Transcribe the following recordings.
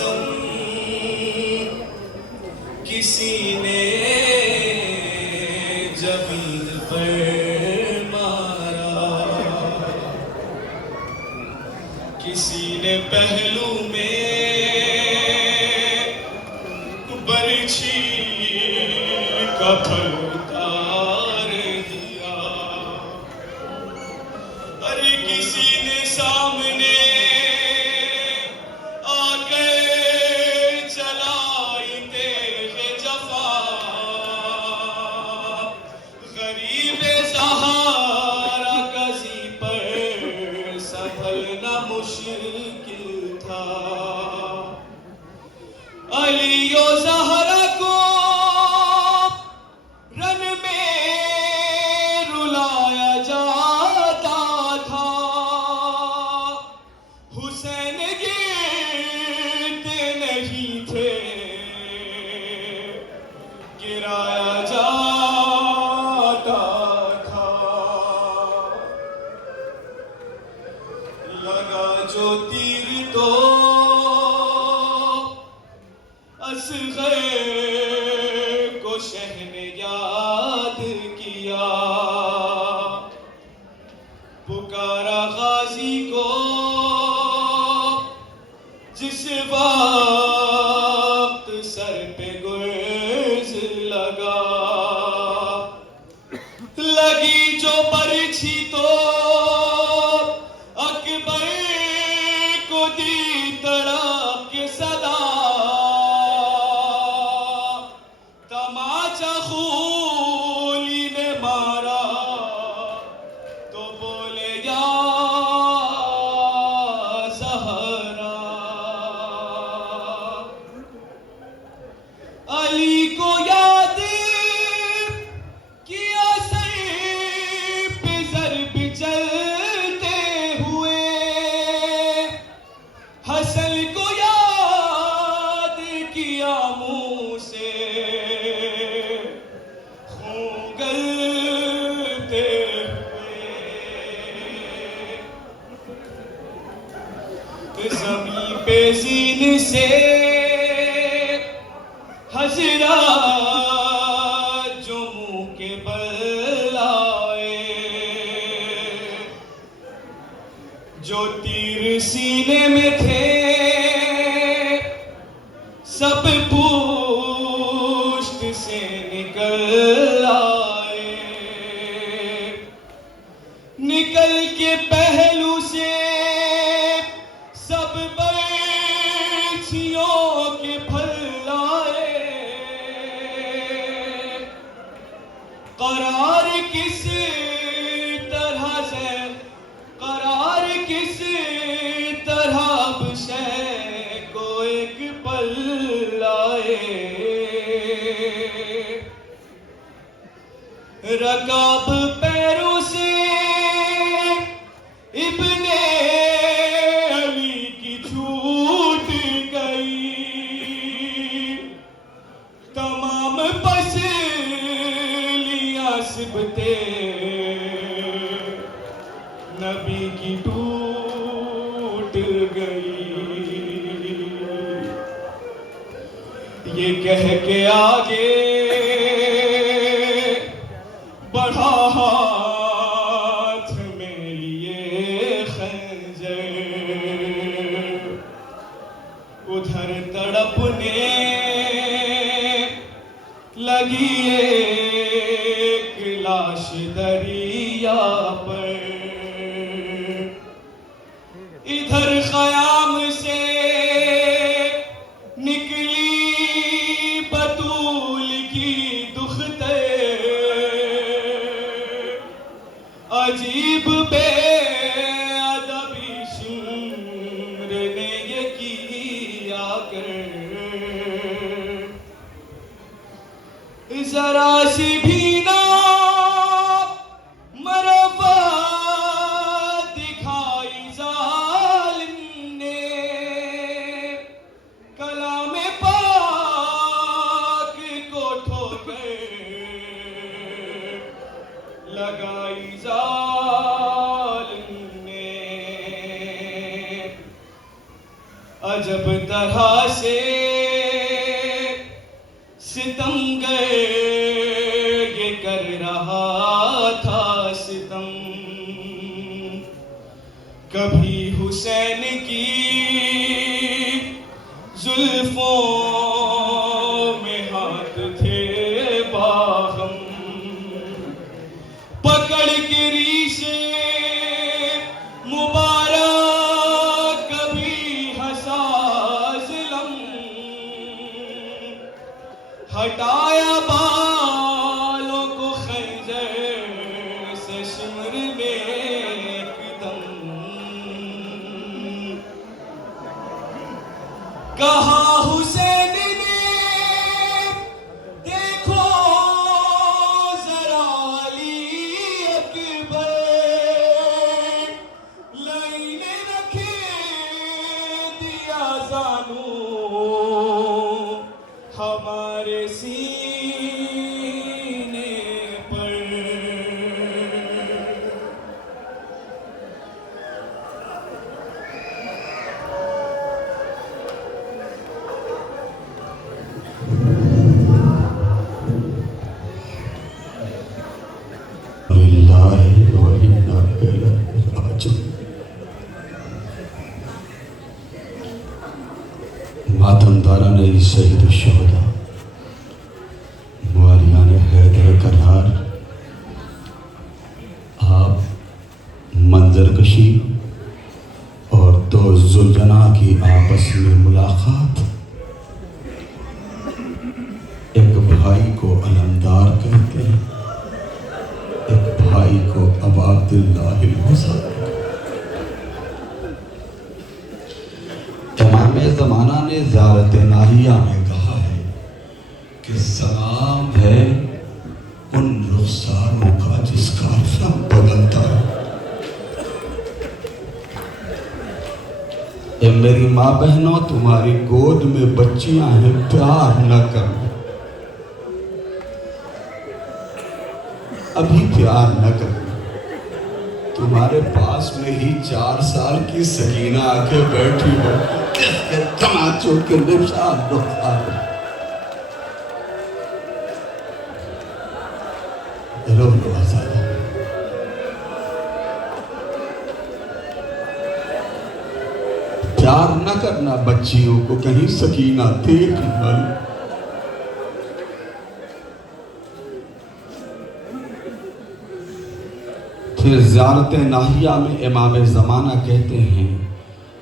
قسم کسی نے جبین پر مارا، کسی نے پہلو میں برچھی کا پھل اتار دیا، ارے کسی نے سامنے مشکل تھا، علی و زہرا کو رن میں رلایا جاتا تھا، حسین گرتے نہیں تھے گرایا جاتا تھا، لگا جو تیر تو اصغر کو شہ نے یاد کیا، پکارا غازی کو جس وقت سر پہ گرز لگا، لگی جو برچھی تو اکبر کو دی تڑپ کے صدا، تماچا خولی نے مارا تو بولے یا زہرا، علی کو یاد کیا سر پہ ضرب چلتے ہوئے، حسن کو یاد کیا منہ سے خون گلتے ہوئے، زمین پہ زین سے حضرات جو منہ کے بل آئے، جو تیر سینے میں تھے سب پشت سے نکل آئے، نکل کے پہلو سے سب برچھیوں کے پھل آئے، قرار کس طرح سے قرار کس طرح بشے کو ایک پل لائے، رکاب پیروں سے ابن علی کی چھوٹ گئی، تمام پسلیاں سبتے نبی کی ٹوٹ گئی، یہ کہہ کے آگے بڑھا ہاتھ میں لیے خنجر، ادھر تڑپنے لگی ایک لاش دریا پر، ادھر خیام سے نکلی بطول کی دختر، عجیب بے ادبی شمر نے یہ کیا کر، ذرا سی بھی نہ مربع دکھائی ظالم نے، کلام پاک کو ٹھوکر لگائی ظالم نے، عجب طرح سے ستمگر یہ کر رہا تھا ستم. کبھی حسین کی زلفوں میں ہاتھ تھے باہم، پکڑ کے ریشے مبارک کبھی حساس لم، ہٹایا بالوں کو خنجر سے شمر میں ایک دم. کہا حسین نے دیکھو ذرا علی اکبر، لائن رکھے دیا زانو ہمارے سینے پر. ماتم داران شہید الشہداء موالیان حیدر کرار، آپ منظر کشی اور دو زلجنا کی آپس میں ملاقات، ایک بھائی کو علمدار کہتے ہیں، ایک بھائی کو ابا عبداللہ الحسن. امام زمانہ نے زیارت ناہیہ میں کہا ہے کہ سلام ہے ان رخساروں کا جس کا رنگ بدلتا ہے. اے میری ماں بہنوں، تمہاری گود میں بچیاں ہیں، پیار نہ کرو، ابھی پیار نہ کرو. تمہارے پاس میں ہی 4 سال کی سکینہ آ کے بیٹھی ہو، کس کے تماچوں کے نشان رخسار. رو لو آزادہ، پیار نہ کرنا بچیوں کو، کہیں سکینہ دیکھ نہ لو. پھر زیارت ناہیہ میں امام زمانہ کہتے ہیں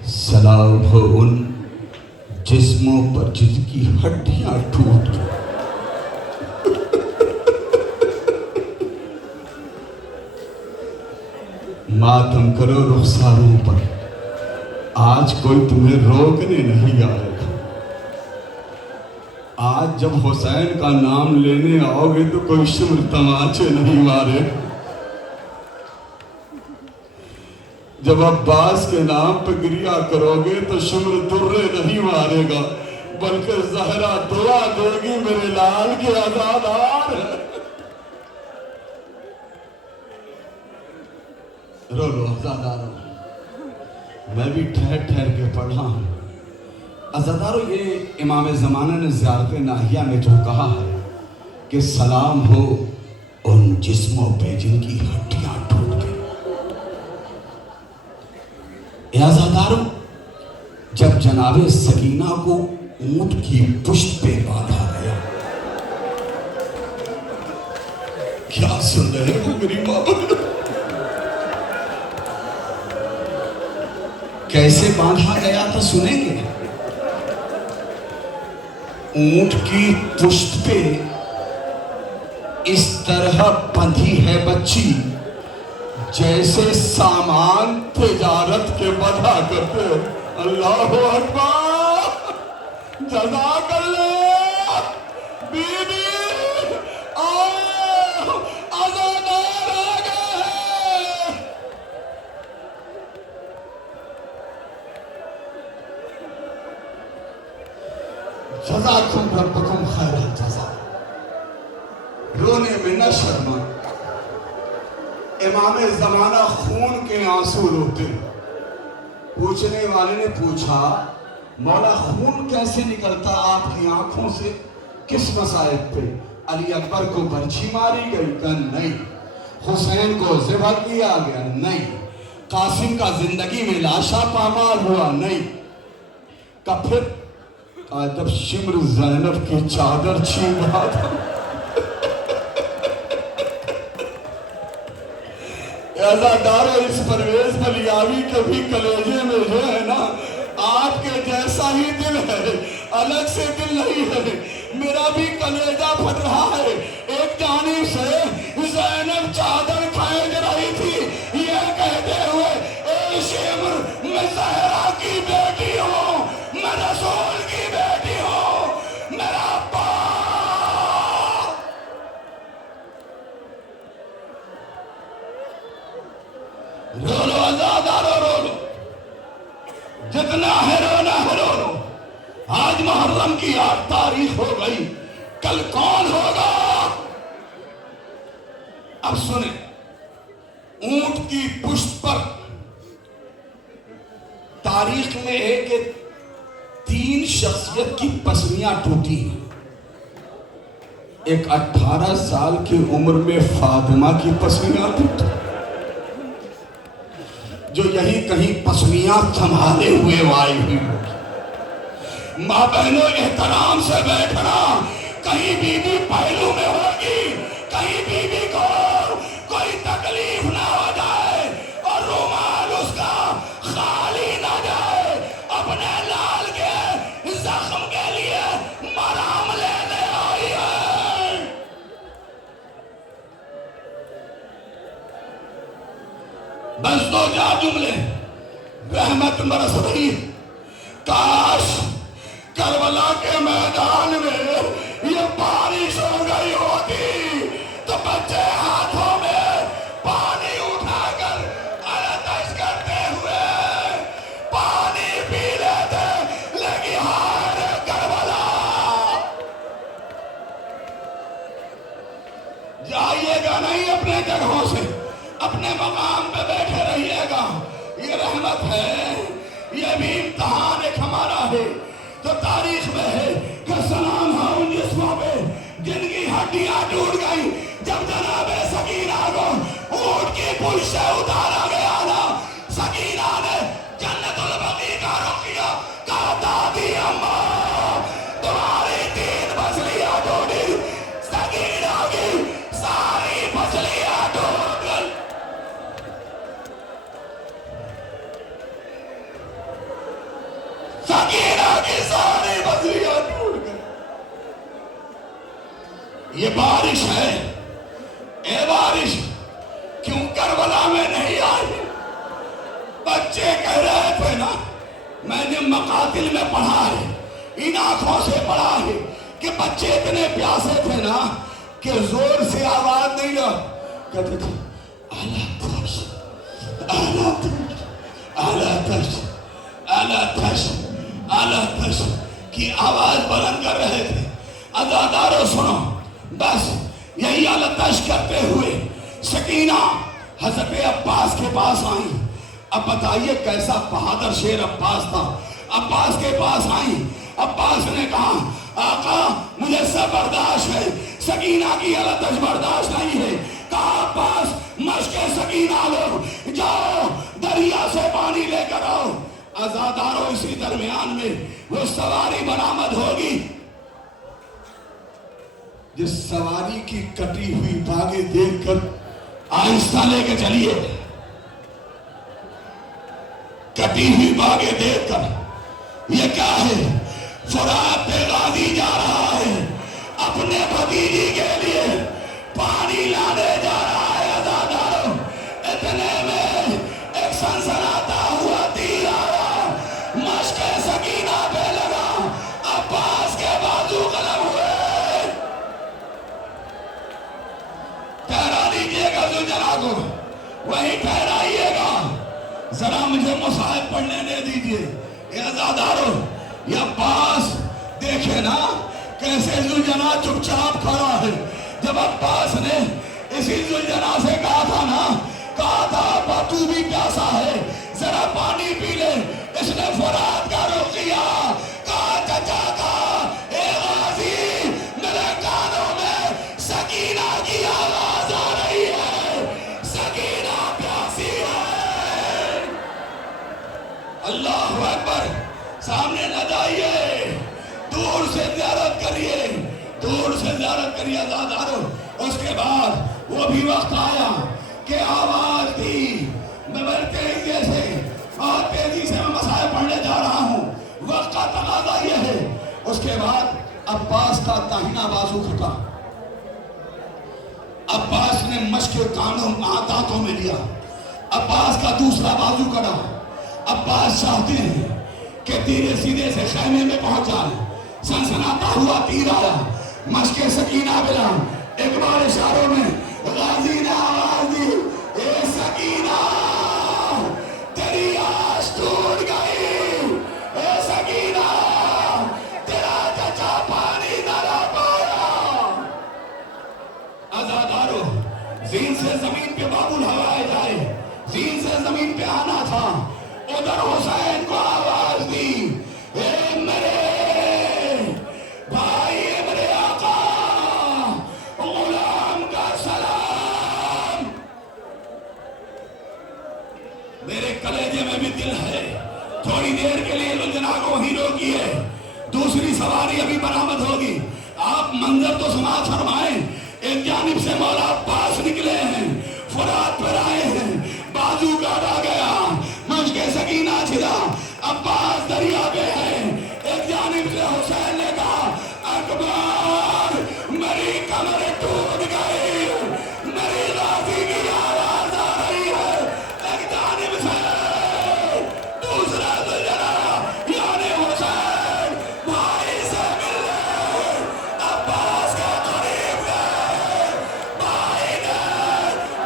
سلام ہو ان جسموں پر جن کی ہڈیاں ٹوٹ گئی. ماتم کرو رخساروں پر، آج کوئی تمہیں روکنے نہیں آئے گا. آج جب حسین کا نام لینے آؤ گے تو کوئی شمر تماچے نہیں مارے. جب عباس کے نام پہ گریہ کرو گے تو شمر درے نہیں مارے گا، بلکہ زہرا دعا دے گی میرے لال کے آزادار. رو لو آزادارو، میں بھی ٹھہر ٹھہر کے پڑھا ہوں. آزادارو، یہ امام زمانہ نے زیارت ناہیہ میں جو کہا ہے کہ سلام ہو ان جسموں پہ جن کی ہڈیاں ٹوٹ گئی. اے آزادارو، جب جناب سکینہ کو اونٹ کی پشت پہ باندھا گیا، کیا سن رہے ہو میری ماں بہن؟ کیسے باندھا گیا تھا سنیں گے. اونٹ کی پشت پہ اس طرح بندھی ہے بچی جیسے سامان تجارت کے بندھا کرتے. اللہ اکبر، جزاک اللہ. بی بی آؤ، آزادار آ گئے ہیں. جزاکم ربکم خیر الجزا. رونے میں نہ شرما، امام زمانہ خون کے آنسو روتے. پوچھنے والے نے پوچھا مولا خون کیسے نکلتا آپ کی آنکھوں سے؟ کس مصائب پہ؟ علی اکبر کو برچھی ماری گئی؟ کہ نہیں. حسین کو ذبح کیا گیا؟ نہیں. قاسم کا زندگی میں لاشا پامال ہوا؟ نہیں. کہ پھر جب شمر زینب کی چادر چھین رہا تھا عزادارو، اس پرویز ملیاوی کے بھی کلیجے میں جو ہے نا آپ کے جیسا ہی دل ہے، الگ سے دل نہیں ہے. میرا بھی کلیجہ پھٹ رہا ہے. ایک جانب سے زینب چادر کھینچ رہی تھی یہ کہتے ہوئے اے شمر میں زہرا کی بیٹی ہوں، میں رسول کی بیٹی ہوں، میرا ابا. رو لو عزادارو، رو لو، جتنا ہے رونا ہے رو لو. آج محرم کی 8 تاریخ ہو گئی، کل کون ہوگا؟ اب سنیں، اونٹ کی پشت پر تاریخ میں ہے کہ 3 شخصیت کی پسلیاں ٹوٹی ہیں. ایک 18 سال کی عمر میں فاطمہ کی پسلیاں ٹوٹی، جو یہی کہیں پسلیاں سنبھالے ہوئے آئی ہوئی ہوگی. ماں بہنوں احترام سے بیٹھنا، کہیں بی بی پہلو میں ہوگی، کہیں بی بی کو کوئی تکلیف نہ ہو جائے اور رومال اس کا خالی نہ جائے. اپنے لال کے زخم کے لیے مرہم لینے آئی ہے. بس 2 جملے رحمت برس رہی. کاش کربلا کے میدان میں یہ بارش ہو گئی ہوتی تو بچے ہاتھوں میں پانی اٹھا کر آتش کرتے ہوئے پانی پی لیتے. لیکن ہائے کربلا، جائیے گا نہیں اپنے جگہوں سے، اپنے مقام پہ بیٹھے رہیے گا. یہ رحمت ہے، یہ بھی امتحان ایک ہمارا ہے. تو تاریخ میں ہے کہ سلام ہے ان جسموں پہ جن کی ہڈیاں ٹوٹ گئی. جب جناب سکینہ کو اونٹ کی پشت سے اتارا گیا نا، سکینہ نے جنت البقیع کا رخ کیا، کہا دادی اماں تمہاری 3 پسلیاں ٹوٹی. سکینہ کی ساری پسلیاں ٹوٹ گئی. سکینہ کی ساری پسلیاں ٹوٹ گئی. یہ بارش ہے، اے بارش کیوں کربلا میں نہیں آئی؟ بچے کہہ رہے تھے نا، میں نے مقاتل میں پڑھا ہے، ان آنکھوں سے پڑھا ہے کہ بچے اتنے پیاسے تھے نا کہ زور سے آواز نہیں لو، کہتے تھے اعلیٰ تش اعلیٰ تش اعلیٰ تش اعلیٰ تش اعلیٰ تش کی آواز بلند کر رہے تھے. عزادارو سنو، بس یہی اعلیٰ تش کرتے ہوئے سکینہ حضرت عباس کے پاس آئیں. اب بتائیے کیسا بہادر شیر عباس تھا. عباس کے پاس آئیں. عباس نے کہا آقا مجھے سب برداشت ہے، سکینہ کی اعلیٰ تش برداشت نہیں ہے. کہا عباس مشق سکینہ لو، جاؤ دریا سے پانی لے کر آؤ. عزادارو اسی درمیان میں وہ سواری برآمد ہوگی جس سواری کی کٹی ہوئی باغیں دیکھ کر آہستہ لے کے چلیے. کٹی ہوئی باغیں دیکھ کر یہ کیا ہے؟ فرات پہ غازی جا رہا ہے، اپنے بھتیجی کے لیے پانی لانے جا رہا ہے. عزادارو اتنے میں ایک سنسناتا ہوا تیر آیا، مشق سکینہ پہ لگا، عباس کے بازو قلم ہوئے. ٹھہرا دیجیے گا زلجھنا کو، وہیں ٹھہرائیے گا، ذرا مجھے مصاحب پڑھنے دے دیجیے. یہ عزادارو یہ عباس دیکھے نا کیسے زلجھنا چپ چاپ کھڑا ہے. جب عباس نے اسی زلجھنا سے کہا تھا نا، کہا تھا ابا تو بھی پیاسا ہے ذرا پانی پی لے، اس نے فرات کا رخ کیا. اللہ اکبر. سامنے نہ جائیے, دور سے زیارت کریے, دور سے زیارت کریے عزادارو. اس کے بعد وہ بھی وقت آیا کہ آواز دی. میں بڑے تیزی سے اور تیزی سے میں مسائل پڑھنے جا رہا ہوں, وقت کا تقاضا یہ ہے. اس کے بعد عباس کا داہنا بازو کھٹا. عباس نے مشق کانوں دانتوں میں لیا. عباس کا دوسرا بازو کڑا. عباس چاہتے ہیں کہ تیرے سیدھے سے خیمے میں پہنچ جائے. سنسناتا ہوا تیر آیا, مشق سکینہ ملا. ایک بار اشاروں میں غازی نے آواز دی, اے سکینہ تیری آس ٹوٹ گئی, اے سکینہ تیرا چچا پانی نہ لا پایا. عزادارو, زین سے زمین پہ بابل ہوائے جائے, زین سے زمین پہ آنا تھا. ادھر حسین کو آواز دی, اے میرے بھائی, میرے آقا, غلام کا سلام. میرے کلیجے میں بھی دل ہے. تھوڑی دیر کے لیے لنجنا کو ہیرو کیے, دوسری سواری ابھی برآمد ہوگی. آپ منظر تو سماعت فرمائیں. ایک جانب سے مولا عباس نکلے ہیں, فرات پر آئے ہیں, بازو کاٹا گیا, مشق سکینہ چھلا. عباس دریا پہ ہے. ایک جانب سے حسین نے کہا, اکبر میری کمر ٹوٹ گئی, میری غازی کی آواز آ رہی ہے. ایک جانب سے دوسرا زلجلہ یعنی حسین بھائی سے ملنے عباس کے قریب گئے. بھائی نے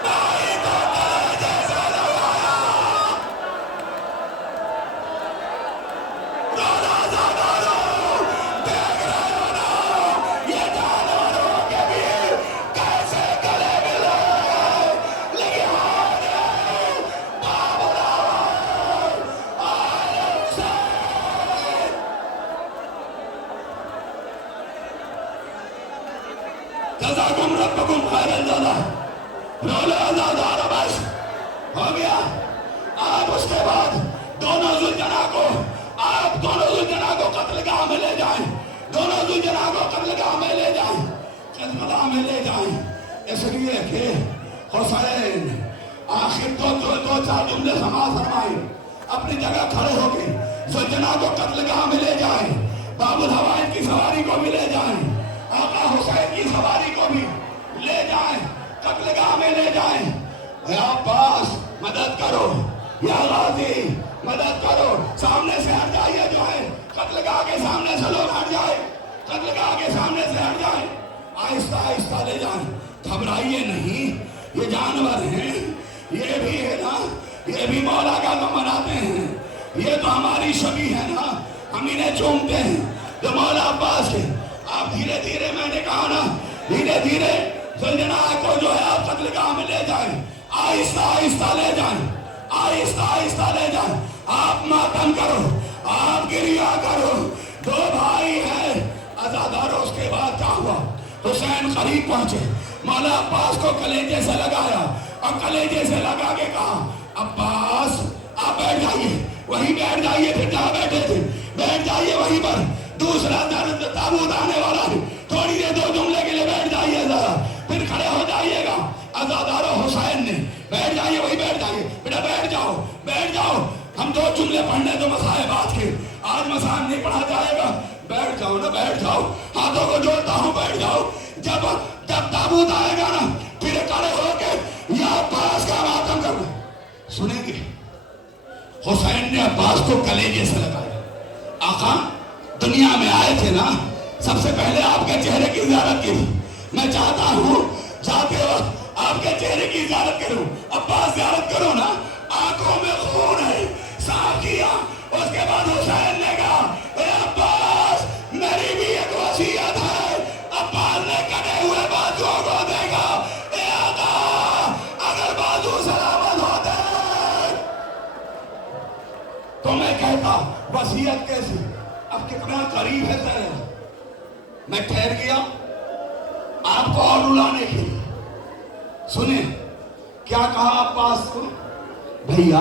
بھائی کو کلیجے سے لگایا. روزہ زادارو, دیکھ رہے ہو نا یہ جانوروں کے بھی کیسے گلے ملے. لیکن جزاکم ربکم خیر الجزا. رولے عزادارو, بس ہو گیا. آپ اس کے بعد دونوں ذوالجناح کو, آپ دونوں ذوالجناح کو قتل گاہ میں لے جائیں. دونوں ذوالجناح کو قتل گاہ میں لے جائیں, قتل گاہ میں لے جائیں. اس لیے کہ حسین آخر دو چار جملے سماعت فرمائیں, اپنی جگہ کھڑے ہو کے ذوالجناح کو قتل گاہ میں لے جائیں. باب الحوائج کی سواری کو بھی لے جائیں, آقا حسین کی سواری کو بھی لے جائیں, قتل گاہ میں لے جائیں. اے عباس مدد کرو, یا غازی مدد کرو. سامنے سے ہٹ جائیے, جو ہے قتل گاہ کے سامنے سے لوگ ہٹ جائیں, قتل گاہ کے سامنے سے ہٹ جائیں. آہستہ آہستہ لے جائیں, گھبرائیے نہیں. یہ جانور ہیں, یہ بھی ہے نا, یہ بھی مولا کا غم مناتے ہیں. یہ تو ہماری شبیہ ہے نا, ہم انہیں چومتے ہیں جو مولا عباس کے. آپ دھیرے دھیرے, میں نے کہا نا, دھیرے دھیرے ذوالجناح کو جو ہے آپ قتل گاہ میں لے جائیں. آہستہ آہستہ لے جائیں, آہستہ آہستہ لے جائیں. آپ ماتم کرو, آپ گریہ کرو. دو بھائی ہیں. عزادارو, اس کے بعد کیا ہوا؟ حسین قریب پہنچے, مولا عباس کو کلیجے سے لگایا اور کلیجے سے لگا کے کہا, عباس آپ بیٹھ جائیے, وہیں بیٹھ جائیے, پھر جہاں بیٹھے تھے بیٹھ جائیے وہیں پر. دوسرا تابوت آنے والا ہے, تھوڑی دیر دو جملے کے لیے بیٹھ جائیے ذرا, پھر کھڑے ہو جائیے گا. عزادارو, حسین نے بیٹھ جائیے, وہی بیٹھ جائیے, بیٹا بیٹھ جاؤ, بیٹھ جاؤ. ہم دو جملے پڑھنے تو مصاحبات کے, آج مسائل نہیں پڑھا جائے گا. بیٹھ جاؤ نا, بیٹھ جاؤ, ہاتھوں کو جوڑتا ہوں, بیٹھ جاؤ. جب تابوت آئے گا نا, پھر کھڑے ہو کے یا عباس کا ماتم کرنا. سنیں گے, حسین نے عباس کو کلیجے سے لگایا. آقا دنیا میں آئے تھے نا, سب سے پہلے آپ کے چہرے کی زیارت کی. میں چاہتا ہوں جاتے وقت آپ کے چہرے کی زیارت کروں. عباس زیارت کرو نا, آنکھوں میں خون ہے, صاف کیا. اس کے بعد حسین نے کہا, اے عباس میری بھی ایک وصیت ہے. عباس نے کٹے ہوئے بازوؤں کو دیکھا, اے آقا اگر بازو سلامت ہوتے تو میں کہتا وصیت کیسی. اب کتنا قریب ہے تیرے, میں ٹھہر گیا آپ کو اور رلانے کے لیے. سنیں کیا کہا عباس کو, بھیا